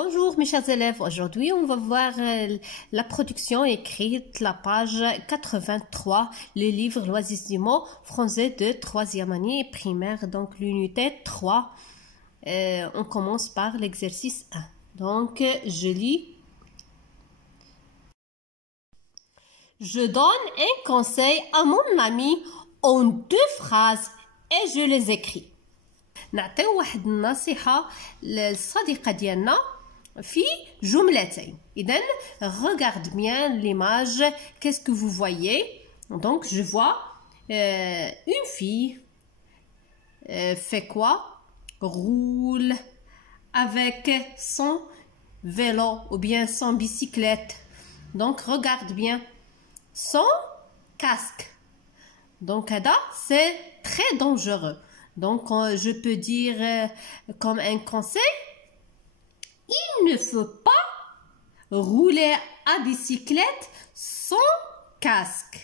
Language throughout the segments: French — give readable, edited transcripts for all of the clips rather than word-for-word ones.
Bonjour mes chers élèves, aujourd'hui on va voir la production écrite, la page 83, le livre Loisissimaux français de 3e année primaire, donc l'unité 3. On commence par l'exercice 1. Donc je lis. Je donne un conseil à mon ami en 2 phrases et je les écris. نعطيو واحد النصيحة للصديقة ديالنا في جملتين. إذن regarde bien l'image. Qu'est-ce que vous voyez? Donc je vois une fille fait quoi? Roule avec son vélo ou bien son bicyclette. Donc regarde bien son casque. Donc c'est très dangereux. Donc, je peux dire comme un conseil, il ne faut pas rouler à bicyclette sans casque.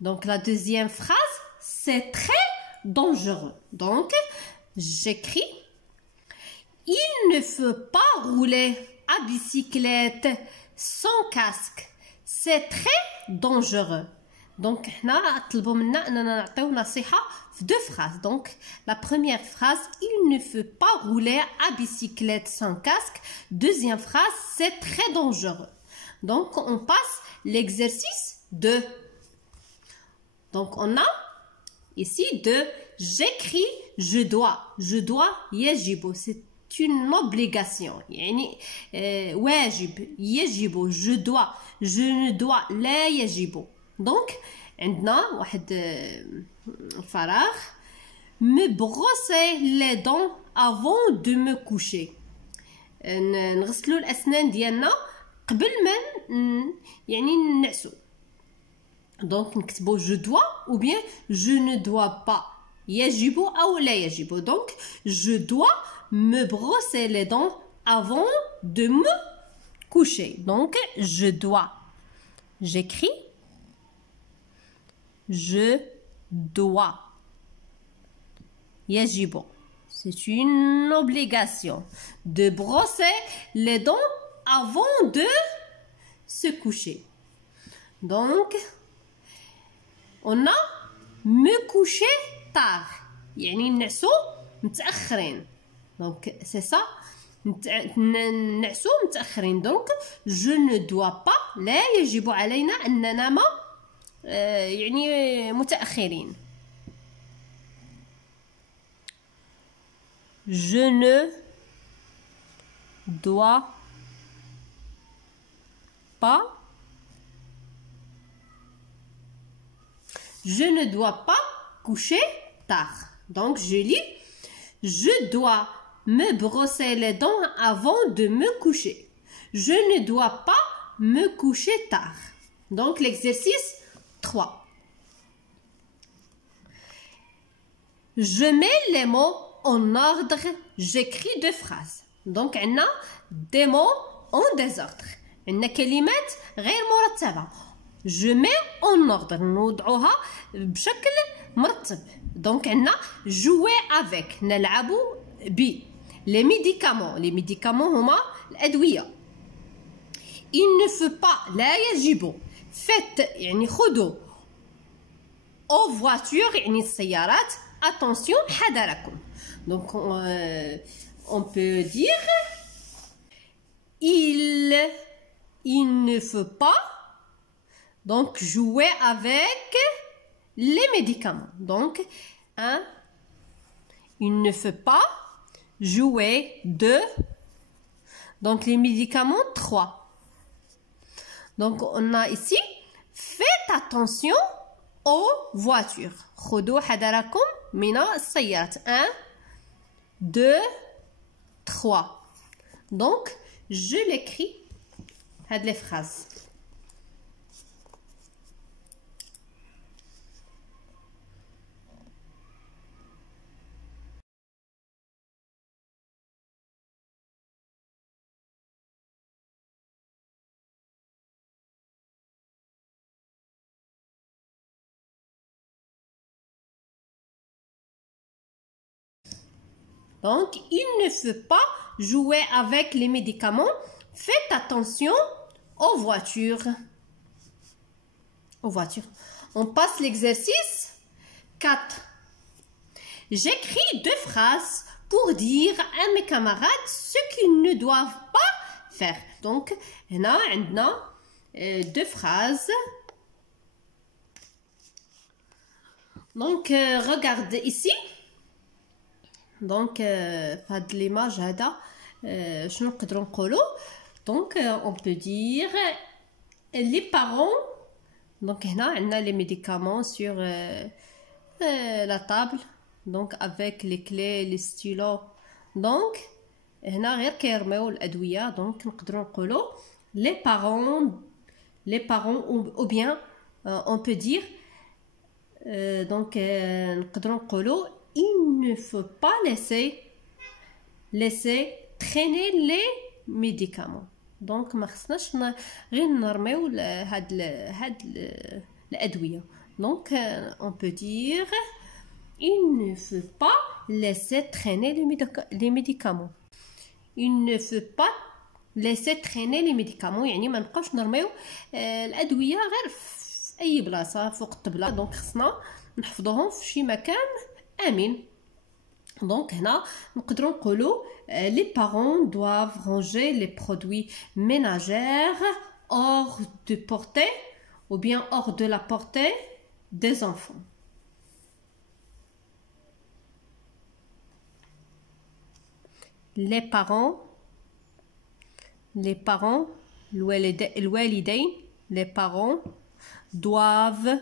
Donc, la deuxième phrase, c'est très dangereux. Donc, j'écris, il ne faut pas rouler à bicyclette sans casque. C'est très dangereux. Donc, نطلبوا منا أننا نعطيو نصيحة في 2 phrases. Donc, la première phrase, il ne faut pas rouler à bicyclette sans casque. Deuxième phrase, c'est très dangereux. Donc, on passe l'exercice 2. Donc, on a ici 2. J'écris, je dois. Je dois, يجب. C'est une obligation. يعني واجب, يجب. Je dois. Je ne dois. لا يجب. Donc, عندنا واحد فراغ. Me brosser les dents avant de me coucher. نغسلوا الأسنان ديالنا قبل ما يعني ننعسو. Donc نكتبوا je dois ou bien je ne dois pas. يجب أو لا يجب. Donc je dois me brosser les dents avant de me coucher. Donc je dois. J'écris. Je dois. يجب. C'est une obligation de brosser les dents avant de se coucher. Donc, on a me coucher tard. يعني نعسو متأخرين. Donc, c'est ça. نعسو متأخرين. Donc, je ne dois pas. لا يجب علينا أن ننام يعني متأخرين. Je ne dois pas. Je ne dois pas coucher tard. Donc je lis. Je dois me brosser les dents avant de me coucher. Je ne dois pas me coucher tard. Donc l'exercice 3. Je mets les mots en ordre, j'écris 2 phrases. Donc, on a des mots en désordre. On a كلمات غير مرتبة. Je mets en ordre. نوضعوها بشكل مرتب. Donc, on a jouer avec. نلعب ب. Les médicaments. Les médicaments هما الأدوية. Il ne faut pas. لا يجب. Faites يعني خذوا aux voitures يعني السيارات attention حذركم. Donc on peut dire il ne faut pas donc jouer avec les médicaments. Donc 1, il ne faut pas jouer 2, donc les médicaments 3. Donc, on a ici, faites attention aux voitures. خذوا حذركم من السيارات. 1, 2, 3. Donc, je l'écris, هاد les phrases. Donc, il ne faut pas jouer avec les médicaments. Faites attention aux voitures. On passe l'exercice 4. J'écris 2 phrases pour dire à mes camarades ce qu'ils ne doivent pas faire. Donc, on a 2 phrases. Donc, regarde ici. Donc, هاد l'image هذا شنو نقدروا نقولوا. Donc, on peut dire les parents. Donc, هنا عندنا les médicaments sur la table. Donc, avec les clés, les stylos. Donc, هنا غير كيرميو الأدوية. Donc, نقدروا نقولوا les parents ou bien on peut dire donc نقدروا نقولوا il ne faut pas laisser traîner les médicaments. Donc ما خصناش غير نرميو هاد الأدوية. Donc on peut dire il ne faut pas laisser traîner les médicaments. Il ne faut pas laisser traîner les médicaments. يعني ما نبقاوش نرميو الأدوية غير في أي بلاصة فوق الطبلة. دونك خصنا نحفظوهم في شي مكان آمن. دونك هنا نقدروا نقولوا les parents doivent ranger les produits ménagères hors de portée ou bien hors de la portée des enfants. Les parents الوالدين les parents doivent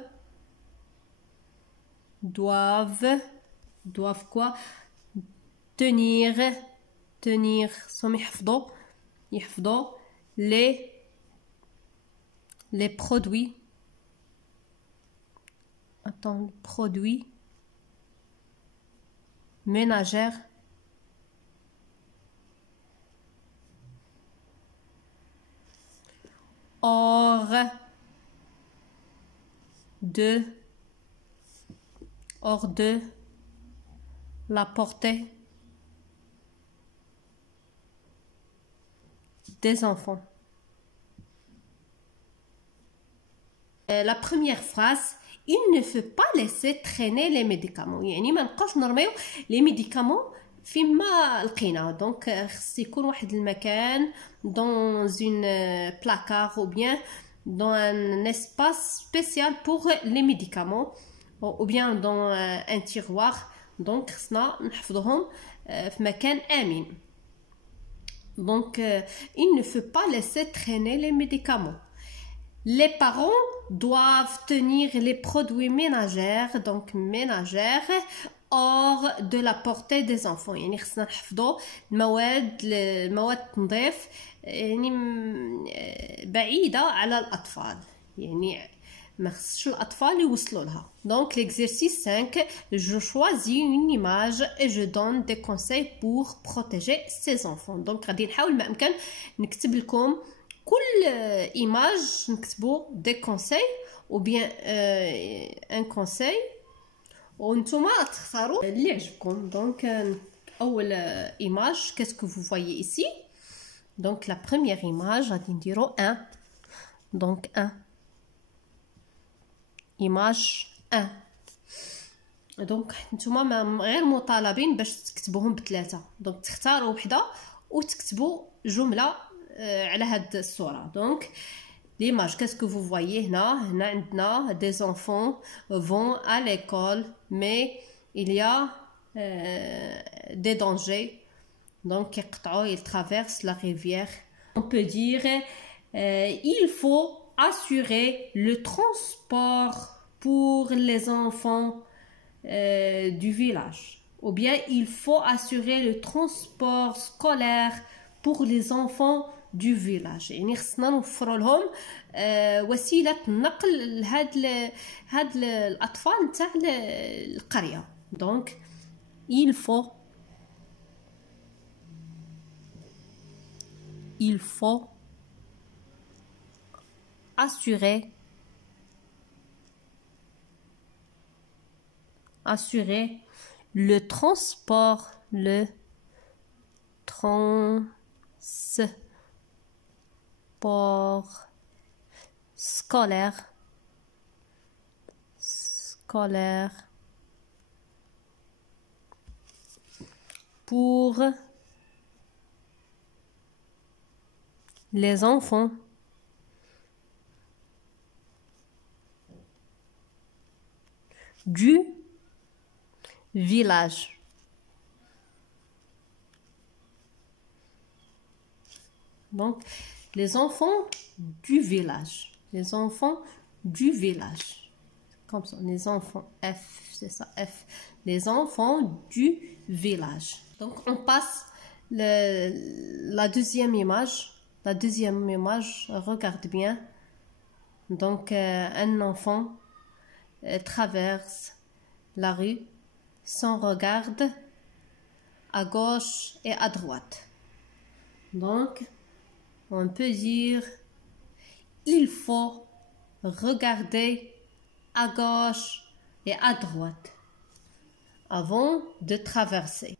quoi tenir sont يحفظوا les produits ménagères hors de la portée des enfants. La première phrase, il ne faut pas laisser traîner les médicaments. يعني ما نبقاوش نرميو les médicaments فيما لقينا. Donc خص يكون واحد المكان dans une placard ou bien dans un espace spécial pour les médicaments ou bien dans un tiroir. Donc خصنا نحفظوهم في مكان آمن. Donc il ne faut pas laisser traîner les médicaments. Les parents doivent tenir les produits ménagères, donc ménagères, hors de la portée des enfants. يعني خصنا نحفظوا المواد التنظيف يعني بعيدة على الأطفال. يعني ما خصش الأطفال يوصلوا لها. Donc l'exercice 5, je choisis une image et je donne des conseils pour protéger ses enfants. Donc غادي نحاول ما أمكن نكتب لكم كل image نكتبوا des conseils ou bien un conseil وانتوما تختاروا اللي عجبكم. Donc أول image, qu'est-ce que vous voyez ici? Donc la première image غادي نديرو 1. Donc 1. Image 1. دونك نتوما غير مطالبين باش تكتبوهم ب3. دونك تختاروا وحده وتكتبوا جمله على هاد الصوره. دونك l'image, qu'est-ce que vous voyez هنا عندنا des enfants vont à l'école mais il y a des dangers. Donc ils traversent la rivière. On peut dire il faut assurer le transport pour les enfants du village. Ou bien il faut assurer le transport scolaire pour les enfants du village. يعني خصنا نوفروا لهم وسيلة نقل لهاد الأطفال نتاع القرية. Donc il faut assurer le transport transport scolaire pour les enfants du village. Donc, les enfants du village. Les enfants du village. Comme ça, les enfants F, c'est ça, F. Les enfants du village. Donc, on passe la deuxième image. La deuxième image, regarde bien. Donc, un enfant traverse la rue sans regarde à gauche et à droite. Donc, on peut dire il faut regarder à gauche et à droite avant de traverser.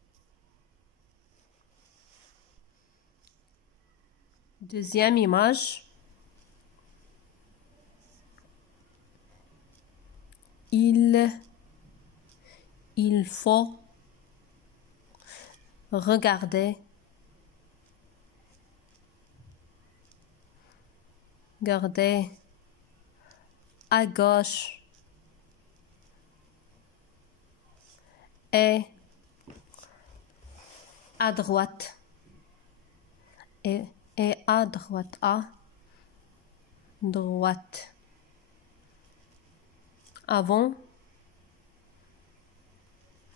Deuxième image. Il faut regarder à gauche et à droite et à droite avant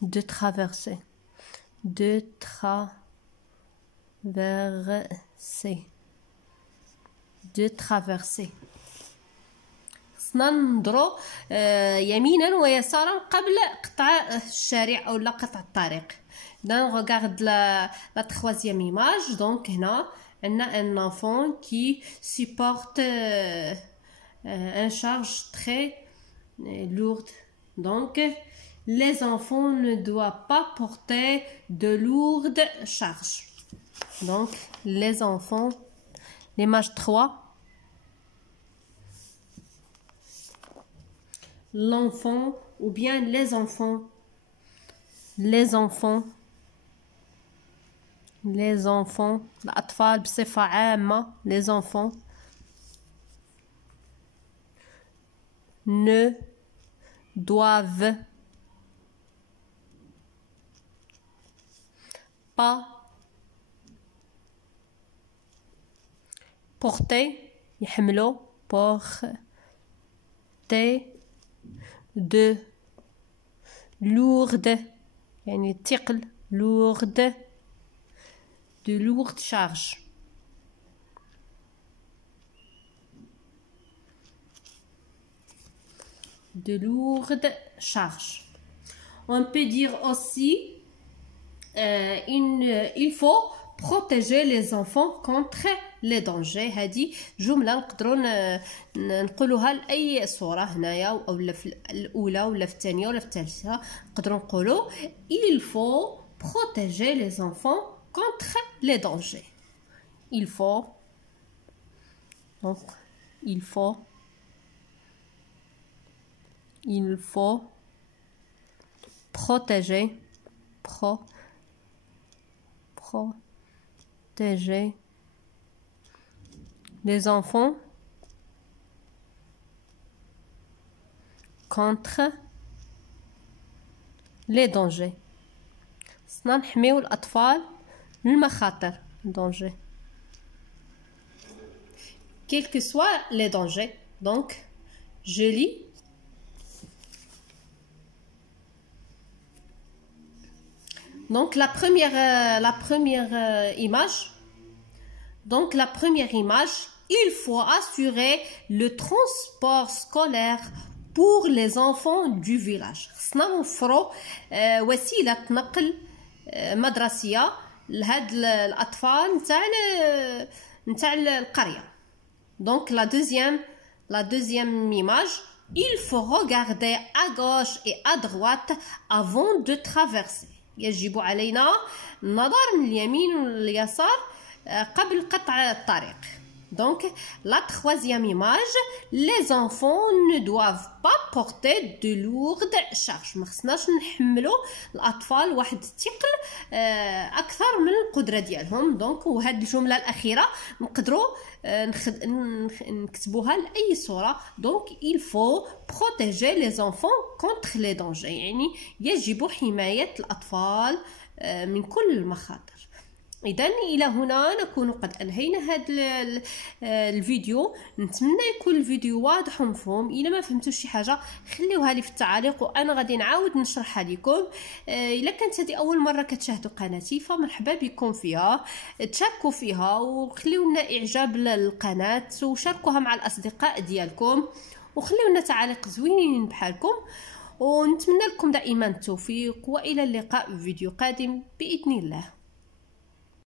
de traverser. خصنا ننظروا يمينا ويسارا قبل قطع الشارع او قطع الطريق. Là, on regarde la troisième image. Donc, هنا عندنا un enfant qui supporte une charge très lourde. Donc, les enfants ne doivent pas porter de lourdes charges. Donc, les enfants, l'image 3. L'enfant ou bien les enfants الأطفال بصفة عامة les enfants ne doivent pas porter يحملوا porter de lourdes يعني ثقل lourdes de lourdes charges. On peut dire aussi il faut protéger les enfants contre les dangers. هذه جملة نقدروا نقولوها لأي صورة هنايا أو في الأولى ولا في الثانية ولا في الثالثة. نقدروا نقولوا il faut protéger les enfants contre les dangers. Il faut protéger les enfants contre les dangers. خصنا نحميو الأطفال من المخاطر danger. Quels que soient les dangers. Donc, je lis. Donc, la première image. Donc, la première image, il faut assurer le transport scolaire pour les enfants du village. خصنا نوفروا وسيلة نقل مدرسية لهاد الأطفال نتاع القرية. Donc, la deuxième image, il faut regarder à gauche et à droite avant de traverser. يجب علينا النظر من اليمين واليسار قبل قطع الطريق. Donc, la troisième image, les enfants ne doivent pas porter de lourdes charges. ما خصناش نحملوا الأطفال واحد الثقل أكثر من القدرة ديالهم. دونك وهاد الجملة الأخيرة نقدروا نكتبوها لأي صورة. دونك il faut protéger les enfants contre les dangers. يعني يجب حماية الأطفال من كل المخاطر. إذن إلى هنا نكون قد أنهينا هذا الفيديو. نتمنى يكون الفيديو واضح ومفهوم. إلا ما فهمتوش شي حاجة خليوها لي في التعاليق وأنا غادي نعاود نشرحها لكم. إلا كانت هذه أول مرة كتشاهدوا قناتي فمرحبا بكم فيها. تشاركوا فيها وخليو لنا إعجاب للقناة وشاركوها مع الأصدقاء ديالكم وخليو لنا تعاليق زوينين بحالكم. ونتمنى لكم دائما التوفيق وإلى اللقاء في فيديو قادم بإذن الله.